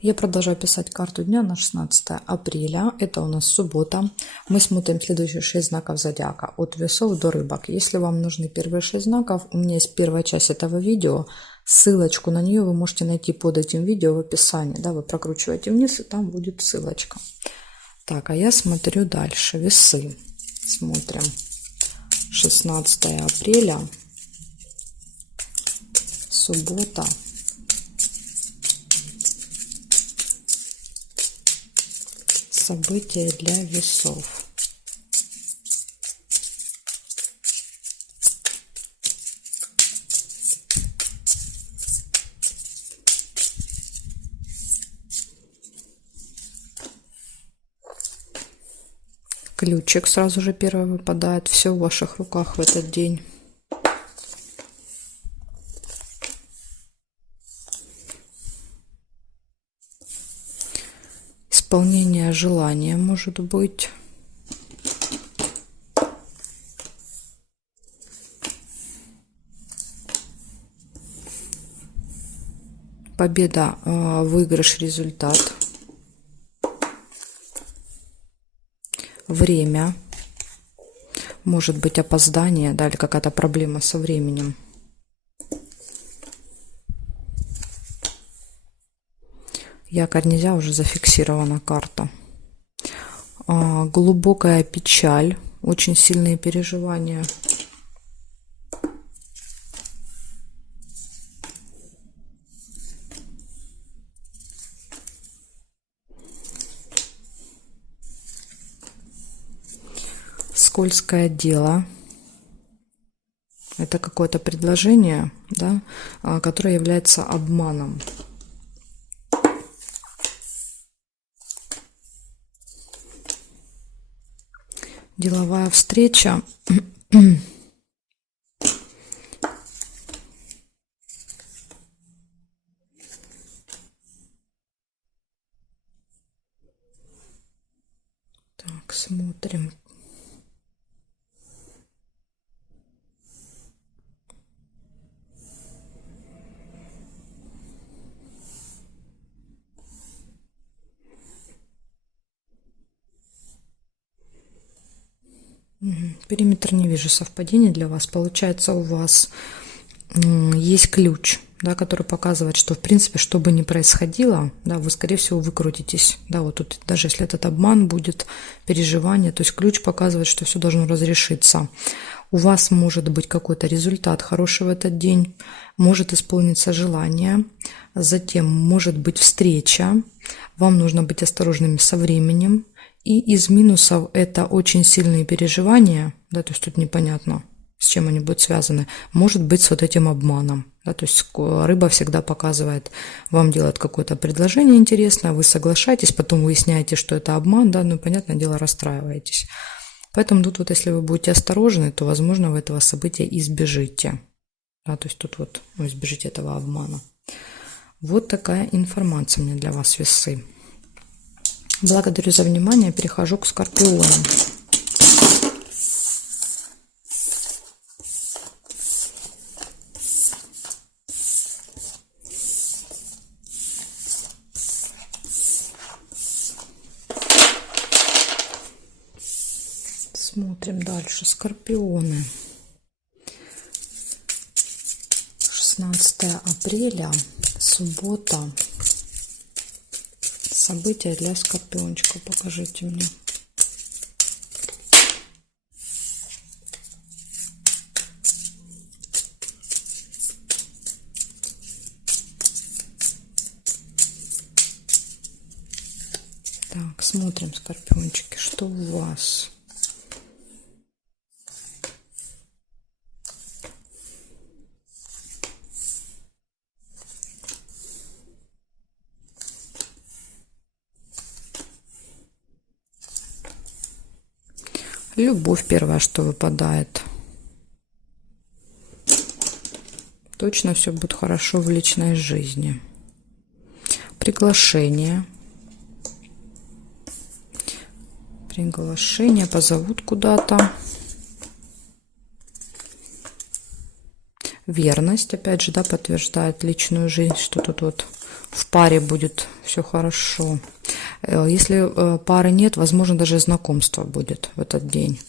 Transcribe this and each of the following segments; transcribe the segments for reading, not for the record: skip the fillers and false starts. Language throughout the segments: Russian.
Я продолжаю писать карту дня на 16 апреля. Это у нас суббота. Мы смотрим следующие 6 знаков зодиака от весов до рыбок. Если вам нужны первые 6 знаков, у меня есть первая часть этого видео. Ссылочку на нее вы можете найти под этим видео в описании. Да, вы прокручиваете вниз, и там будет ссылочка. Так, а я смотрю дальше. Весы. Смотрим. 16 апреля. Суббота. События для весов. Ключик сразу же первый выпадает. Все в ваших руках в этот день. Исполнение желания может быть. Победа, выигрыш, результат. Время. Может быть опоздание, да, или какая-то проблема со временем. Якорь нельзя, уже зафиксирована карта. Глубокая печаль, очень сильные переживания. Скользкое дело. Это какое-то предложение, да, которое является обманом. Деловая встреча. Так, смотрим. Периметр не вижу совпадений для вас. Получается, у вас есть ключ, да, который показывает, что в принципе, что бы ни происходило, да, вы, скорее всего, выкрутитесь. Да, вот тут, даже если этот обман будет, переживание, то есть ключ показывает, что все должно разрешиться. У вас может быть какой-то результат хороший в этот день, может исполниться желание, затем может быть встреча, вам нужно быть осторожными со временем. И из минусов это очень сильные переживания, да, то есть тут непонятно, с чем они будут связаны, может быть с вот этим обманом, да, то есть рыба всегда показывает, вам делает какое-то предложение интересное, вы соглашаетесь, потом выясняете, что это обман, да, ну, понятное дело, расстраиваетесь. Поэтому тут вот, если вы будете осторожны, то, возможно, вы этого события избежите, да, то есть тут вот избежите этого обмана. Вот такая информация мне для вас, весы. Благодарю за внимание. Перехожу к скорпионам. Смотрим дальше. Скорпионы. 16 апреля. Суббота. События для скорпиончика. Покажите мне. Так, смотрим, скорпиончики, что у вас? Любовь первое, что выпадает. Точно все будет хорошо в личной жизни. Приглашение. Приглашение, позовут куда-то. Верность, опять же, да, подтверждает личную жизнь, что тут вот в паре будет все хорошо. Если пары нет, возможно, даже знакомство будет в этот день.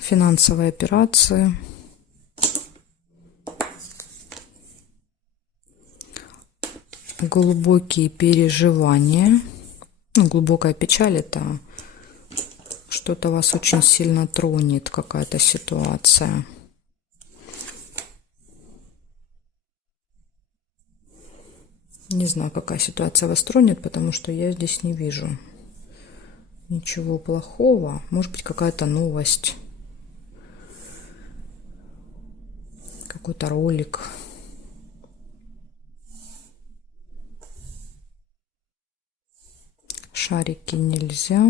Финансовые операции. Глубокие переживания. Ну, глубокая печаль — это что-то вас очень сильно тронет, какая-то ситуация. Не знаю, какая ситуация вас тронет, потому что я здесь не вижу ничего плохого. Может быть, какая-то новость, какой-то ролик. Шарики нельзя.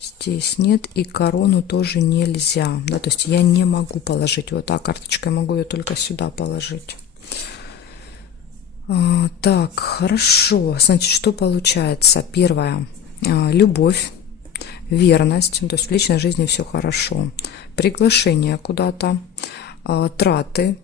Здесь нет. И корону тоже нельзя. Да, то есть я не могу положить вот так карточкой, могу ее только сюда положить. Так, хорошо. Значит, что получается? Первое. Любовь, верность. То есть в личной жизни все хорошо. Приглашение куда-то. Траты.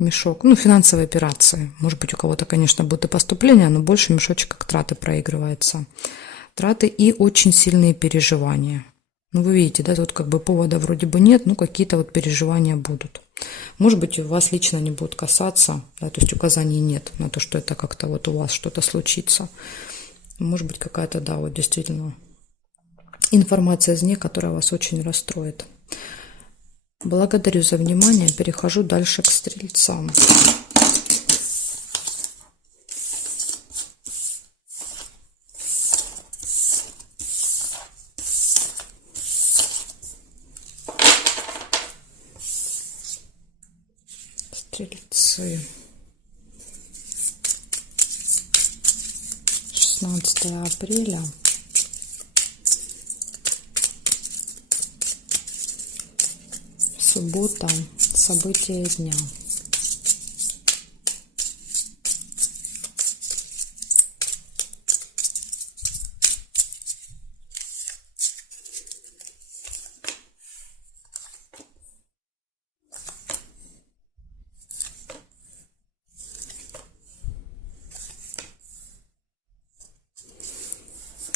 Мешок, ну, финансовые операции. Может быть, у кого-то, конечно, будет и поступление, но больше мешочек как траты проигрывается. Траты и очень сильные переживания. Ну, вы видите, да, тут как бы повода вроде бы нет, но какие-то вот переживания будут. Может быть, у вас лично не будут касаться, да, то есть указаний нет на то, что это как-то вот у вас что-то случится. Может быть, какая-то, да, вот действительно информация извне, которая вас очень расстроит. Благодарю за внимание. Перехожу дальше к стрельцам. Стрельцы. 16 апреля. Суббота. События дня.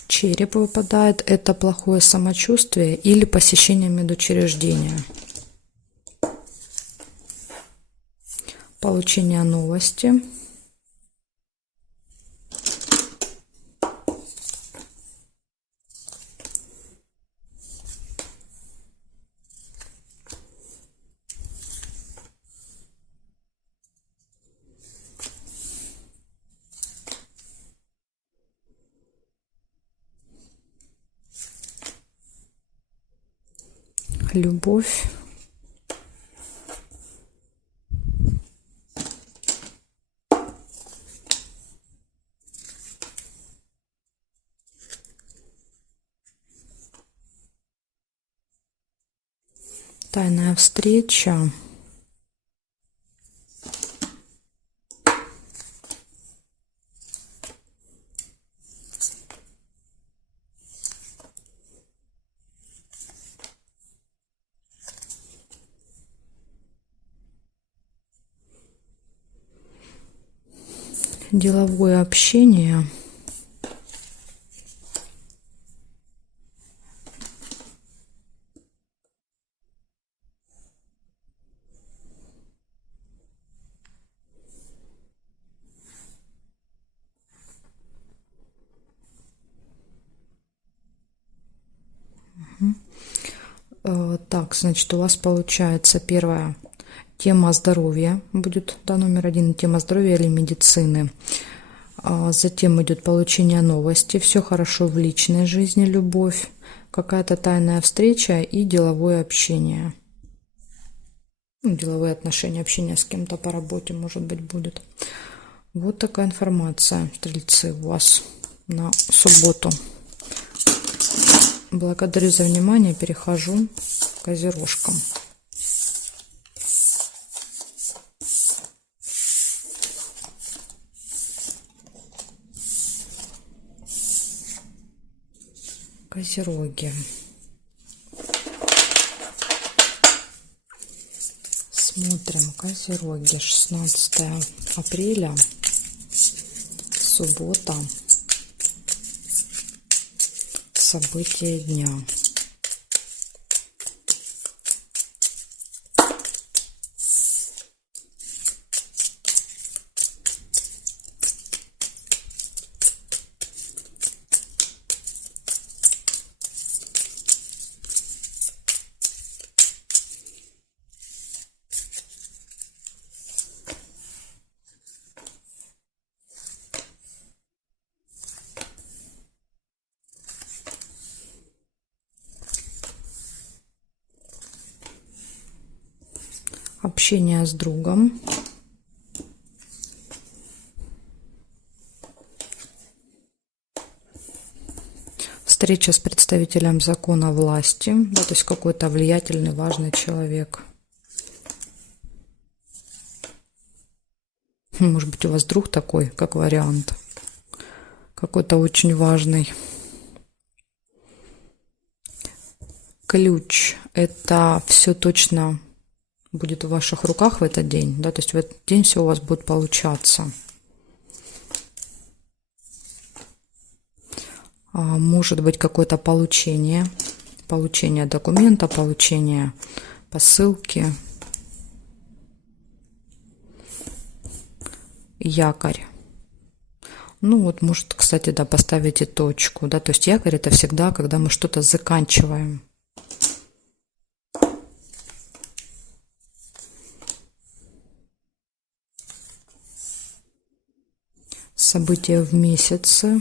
Череп выпадает. Это плохое самочувствие или посещение медучреждения. Получение новости. Любовь. Тайная встреча. Деловое общение. Так, значит, у вас получается первая тема здоровья будет, да, номер один, тема здоровья или медицины. Затем идет получение новости, все хорошо в личной жизни, любовь, какая-то тайная встреча и деловое общение. Ну, деловые отношения, общение с кем-то по работе, может быть, будет. Вот такая информация, стрельцы, у вас на субботу. Благодарю за внимание. Перехожу к козерожкам. Козероги. Смотрим, Козероги, 16 апреля, суббота, события дня. Общение с другом. Встреча с представителем закона власти, да, то есть какой-то влиятельный, важный человек. Может быть, у вас друг такой, как вариант. Какой-то очень важный. Ключ. Это все точно будет в ваших руках в этот день, да, то есть в этот день все у вас будет получаться. Может быть какое-то получение документа, получение посылки. Якорь. Ну вот, может, кстати, да, поставите точку, да, то есть якорь это всегда, когда мы что-то заканчиваем. События в месяце.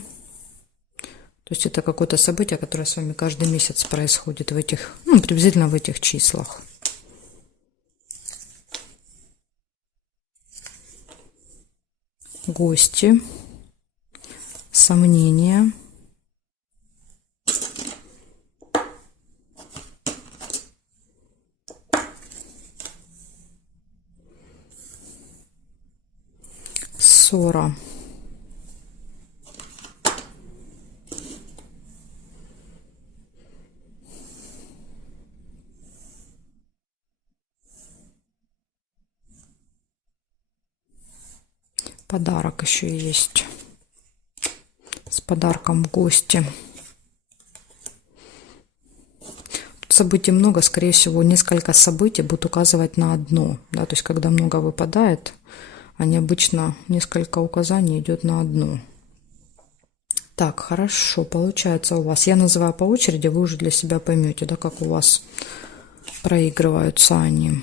То есть это какое-то событие, которое с вами каждый месяц происходит в этих, ну, приблизительно в этих числах. Гости. Сомнения. Ссора. Подарок еще есть. С подарком в гости. Тут событий много, скорее всего, несколько событий будут указывать на одно. Да, то есть, когда много выпадает, они обычно несколько указаний идет на одно. Так, хорошо, получается у вас. Я называю по очереди, вы уже для себя поймете, да, как у вас проигрываются они.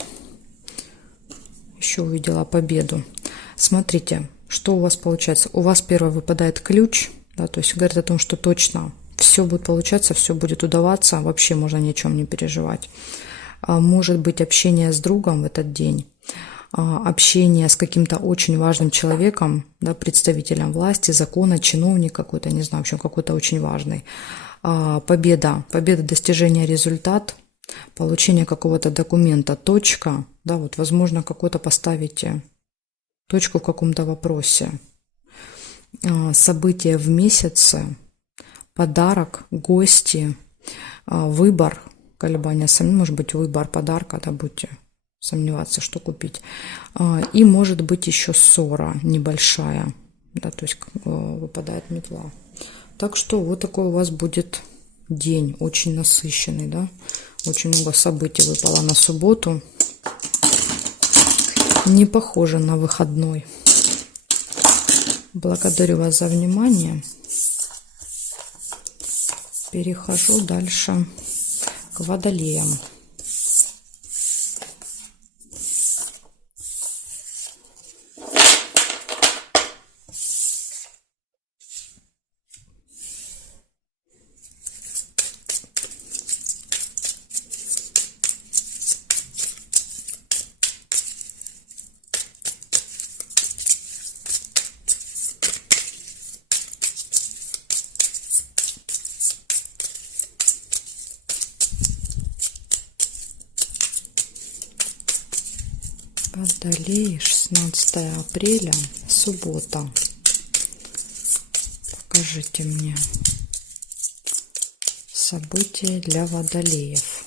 Еще увидела победу. Смотрите, что у вас получается. У вас первый выпадает ключ, да, то есть говорит о том, что точно все будет получаться, все будет удаваться, вообще можно ни о чем не переживать. Может быть общение с другом в этот день, общение с каким-то очень важным человеком, да, представителем власти, закона, чиновник какой-то, не знаю, в общем, какой-то очень важный. Победа, достижение результата, получение какого-то документа, точка, да, вот, возможно, какой-то поставите точку в каком-то вопросе. События в месяце, подарок, гости, выбор, колебания, может быть, выбор подарка, да, будете сомневаться, что купить. И может быть еще ссора небольшая, да, то есть выпадает метла. Так что вот такой у вас будет день, очень насыщенный, да, очень много событий выпало на субботу. Не похоже на выходной. Благодарю вас за внимание. Перехожу дальше к водолеям. Водолей, 16 апреля, суббота. Покажите мне События для водолеев.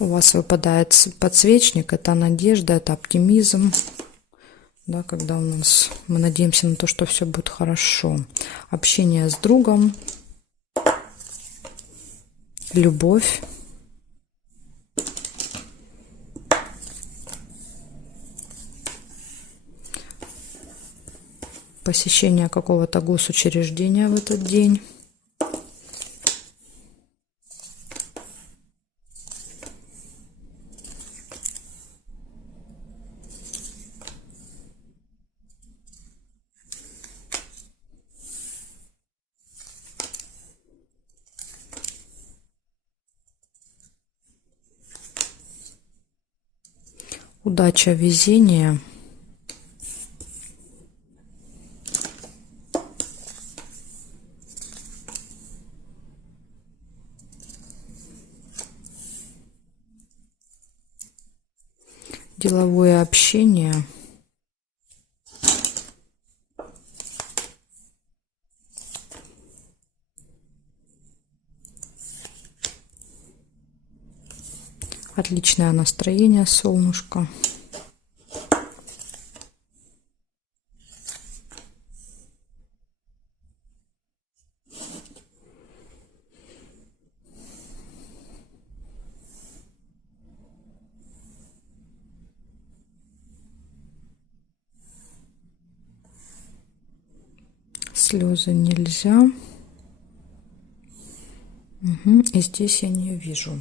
У вас выпадает подсвечник, это надежда, это оптимизм, да, когда мы надеемся на то, что все будет хорошо. Общение с другом, любовь, посещение какого-то госучреждения в этот день. Удача, везение. Деловое общение. Отличное настроение, солнышко. Слезы нельзя. И здесь я не вижу.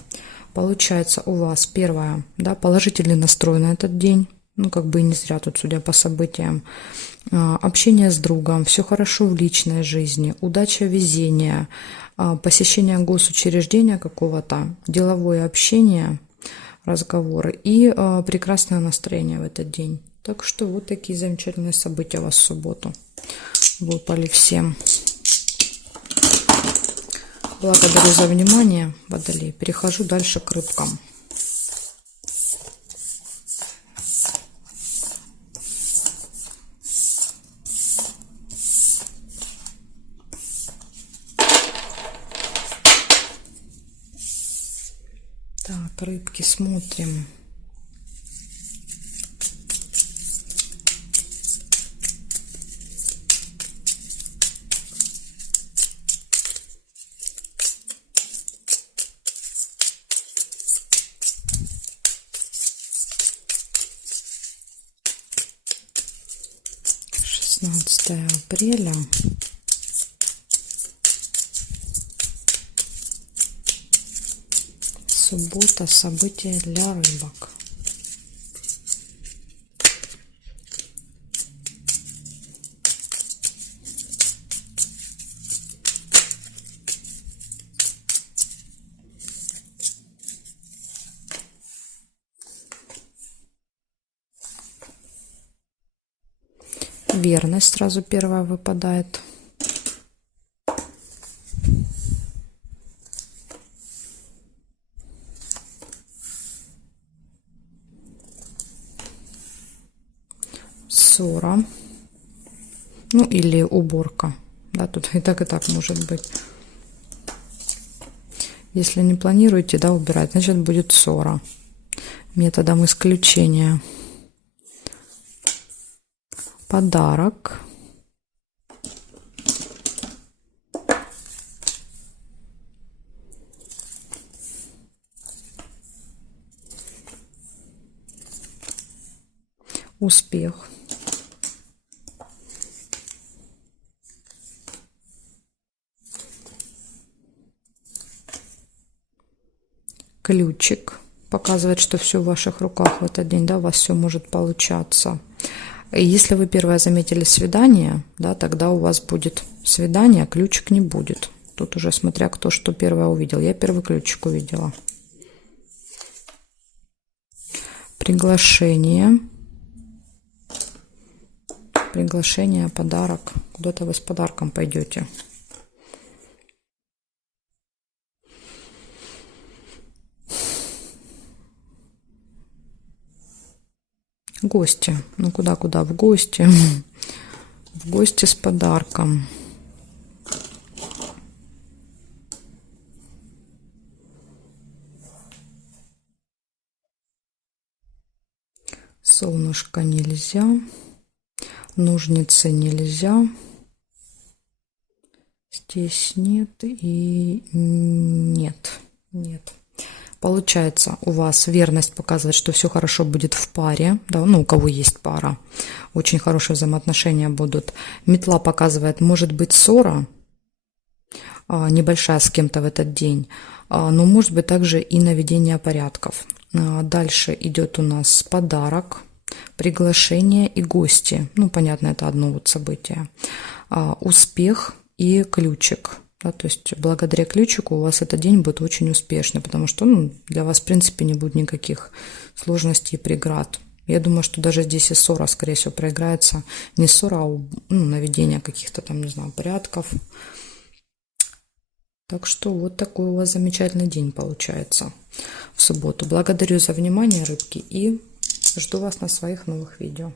Получается, у вас первое, да, положительный настрой на этот день. Ну, как бы и не зря тут, судя по событиям. Общение с другом, все хорошо в личной жизни, удача, везение, посещение госучреждения какого-то, деловое общение, разговоры и прекрасное настроение в этот день. Так что вот такие замечательные события у вас в субботу выпали всем. Благодарю за внимание, водолей. Перехожу дальше к рыбкам. Так, рыбки, смотрим. Апреля. Суббота. События для рыбок. Верность сразу первая выпадает. Ссора. Ну или уборка. Да, тут и так может быть. Если не планируете, да, убирать, значит будет ссора. Методом исключения. Подарок. Успех. Ключик. Показывает, что все в ваших руках в этот день, да, у вас все может получаться. Если вы первое заметили свидание, да, тогда у вас будет свидание, а ключик не будет. Тут уже смотря кто что первое увидел. Я первый ключик увидела. Приглашение. Приглашение, подарок. Куда-то вы с подарком пойдете. Гости. Ну куда-куда? В гости. В гости с подарком. Солнышко нельзя. Ножницы нельзя. Здесь нет и нет. Нет. Получается, у вас верность показывает, что все хорошо будет в паре, да, ну, у кого есть пара, очень хорошие взаимоотношения будут. Метла показывает, может быть ссора небольшая с кем-то в этот день, но может быть также и наведение порядков. Дальше идет у нас подарок, приглашение и гости. Ну, понятно, это одно вот событие. Успех и ключик. Да, то есть благодаря ключику у вас этот день будет очень успешный, потому что для вас, в принципе, не будет никаких сложностей и преград. Я думаю, что даже здесь и ссора, скорее всего, проиграется. Не ссора, а наведение каких-то там, не знаю, порядков. Так что вот такой у вас замечательный день получается в субботу. Благодарю за внимание, рыбки, и жду вас на своих новых видео.